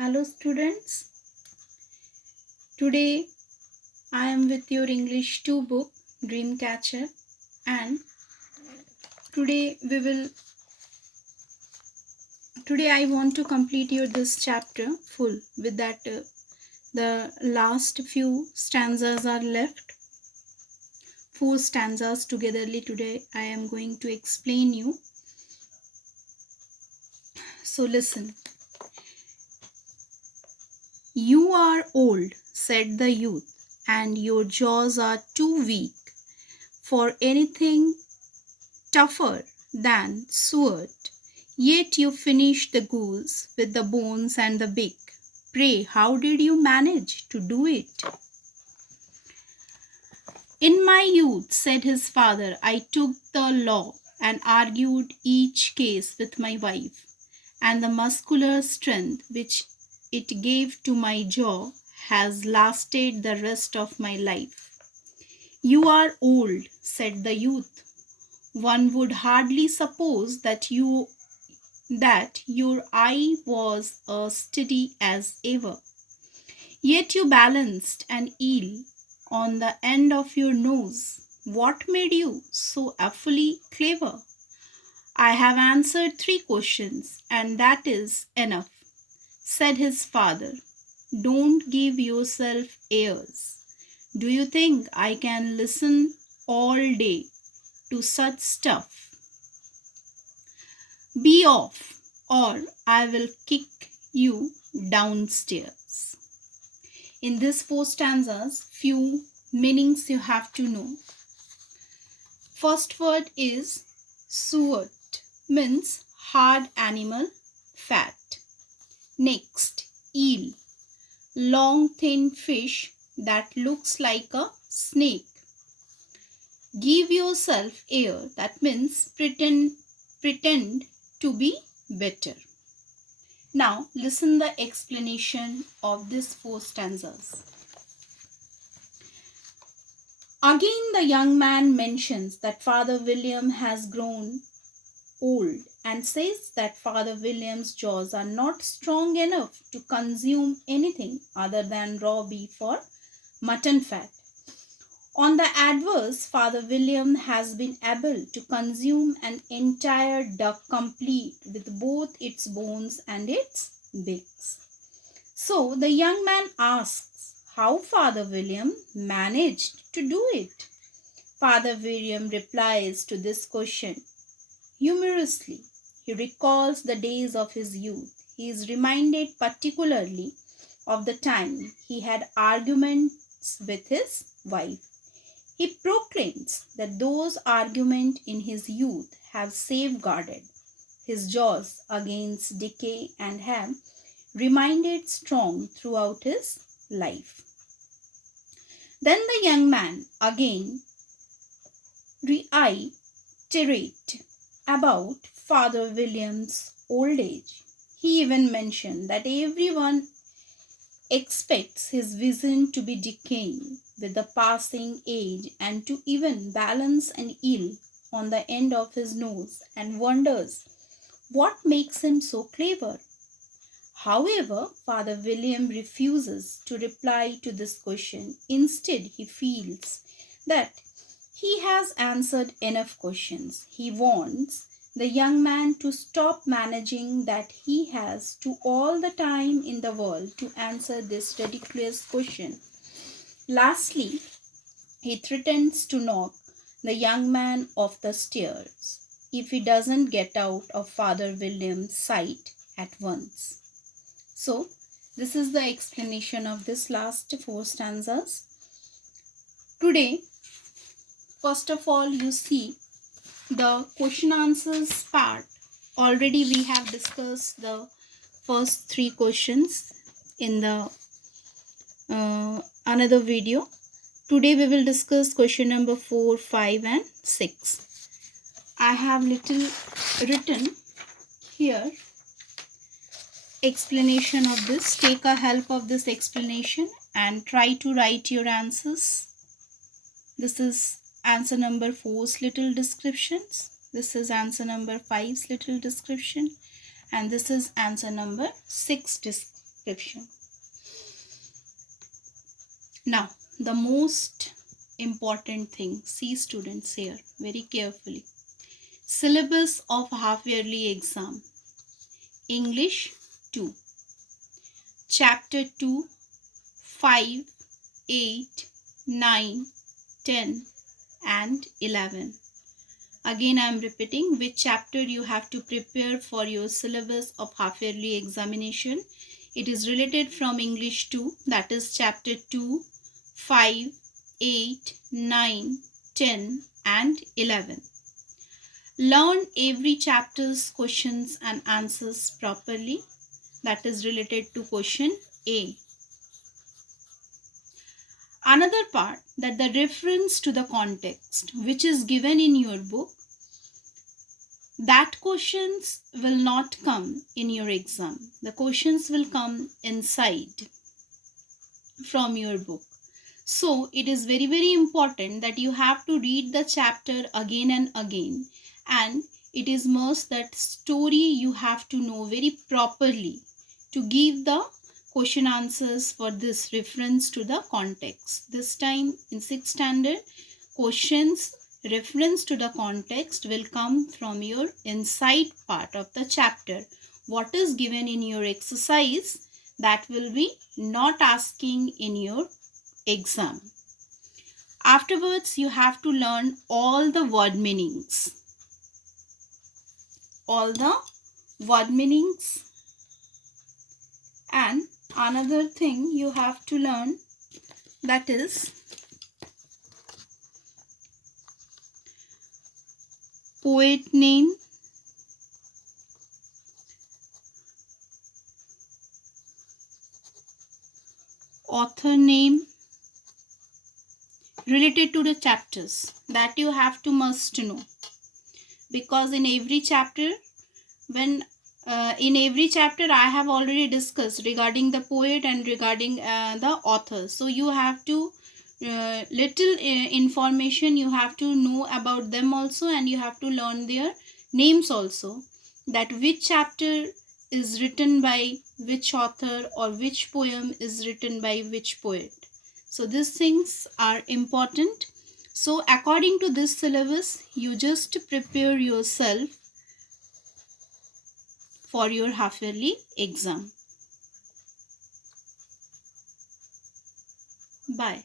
Hello students, today I am with your English 2 book Dreamcatcher, and today we will today I want to complete your this chapter full with that the last few stanzas are left. 4 stanzas togetherly today I am going to explain you. So listen. You are old, said the youth, and your jaws are too weak for anything tougher than sword. Yet you finish the goose with the bones and the beak. Pray, how did you manage to do it? In my youth, said his father, I took the law and argued each case with my wife, and the muscular strength which it gave to my jaw has lasted the rest of my life. You are old, said the youth. One would hardly suppose that your eye was as steady as ever. Yet you balanced an eel on the end of your nose. What made you so awfully clever? I have answered 3 questions, and that is enough, said his father. Don't give yourself airs. Do you think I can listen all day to such stuff? Be off, or I will kick you downstairs. In these 4 stanzas, few meanings you have to know. First word is suet, means hard animal, fat. Next, eel, long thin fish that looks like a snake. Give yourself air, that means pretend to be better. Now listen the explanation of these 4 stanzas. Again the young man mentions that Father William has grown old and says that Father William's jaws are not strong enough to consume anything other than raw beef or mutton fat. On the adverse, Father William has been able to consume an entire duck complete with both its bones and its beaks. So the young man asks how Father William managed to do it. Father William replies to this question humorously. He recalls the days of his youth. He is reminded particularly of the time he had arguments with his wife. He proclaims that those arguments in his youth have safeguarded his jaws against decay and have remained strong throughout his life. Then the young man again reiterates about Father William's old age. He even mentioned that everyone expects his vision to be decaying with the passing age and to even balance an eel on the end of his nose and wonders what makes him so clever. However, Father William refuses to reply to this question. Instead, he feels that he has answered enough questions. He wants the young man to stop managing that he has to all the time in the world to answer this ridiculous question. Lastly, he threatens to knock the young man off the stairs if he doesn't get out of Father William's sight at once. So, this is the explanation of this last 4 stanzas. Today, first of all, you see the question answers part. Already we have discussed the first 3 questions in the another video. Today we will discuss question number 4, 5 and 6. I have written here explanation of this. Take a help of this explanation and try to write your answers. This is answer number 4's little descriptions. This is answer number 5's little description. And this is answer number 6 description. description. Now, the most important thing, see students here very carefully. Syllabus of half yearly exam. English 2. Chapter 2, 5, 8, 9, 10 and 11. Again I am repeating which chapter you have to prepare for your syllabus of half yearly examination. It is related from English 2, that is chapter 2, 5, 8, 9, 10 and 11. Learn every chapter's questions and answers properly. That is related to question A. Another part, that the reference to the context which is given in your book, that questions will not come in your exam. The questions will come inside from your book. So it is very, very important that you have to read the chapter again and again, and it is must that story you have to know very properly to give the question answers for this reference to the context. This time in 6th standard, questions reference to the context will come from your inside part of the chapter. What is given in your exercise, that will be not asking in your exam. Afterwards, you have to learn all the word meanings. All the word meanings. And another thing you have to learn, that is poet name, author name, related to the chapters, that you have to must know, because in every chapter, when in every chapter I have already discussed regarding the poet and regarding the author. So you have to little information you have to know about them also, and you have to learn their names also, that which chapter is written by which author or which poem is written by which poet. So these things are important. So according to this syllabus, you just prepare yourself for your half yearly exam. Bye.